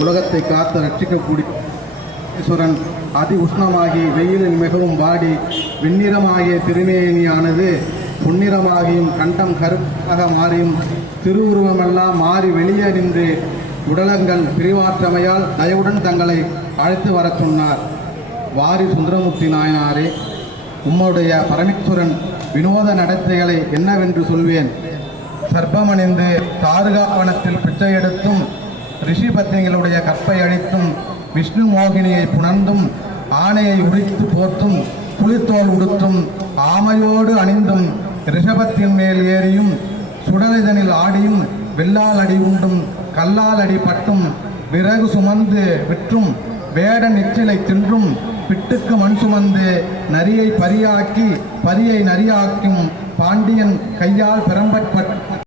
உலகத்தை காத்து ரட்சிக்கக்கூடிய ஈஸ்வரன் அதி உஷ்ணமாகி வெயிலில் மிகவும் வாடி வெண்ணிறமாகிய திருமேனியானது பொன்னிறமாகியும் கண்டம் கருப்பாக மாறியும் திருவுருவமெல்லாம் மாறி வெளியே நின்று உடலங்கள் பிரிவாற்றமையால் தயவுடன் தங்களை அழைத்து வரச் சொன்னார். வாரி சுந்தரமூர்த்தி நாயனாரே உம்முடைய பரமேஸ்வரன் வினோத நடத்தைகளை என்னவென்று சொல்வேன். சர்ப்பமணிந்து தாருகாவனத்தில் பிச்சை எடுத்து ரிஷி பத்னிகளுடைய கற்பை அழித்தும் விஷ்ணு மோகினியை புணர்ந்தும் ஆணையை உரித்து போர்த்தும் புலித்தோல் உடுத்தும் ஆமையோடு அணிந்தும் ரிஷபத்தின் மேல் ஏறியும் சுடலிதனில் ஆடியும் வெள்ளால் அடி உண்டும் கல்லால் அடி பட்டும் விறகு சுமந்து விற்றும் வேட நிச்சிலை தின்றும் பிட்டுக்கு மண் சுமந்து நரியை பரியாக்கி பரியை நரியாக்கும் பாண்டியன் கையால் பெரம்பற்பட்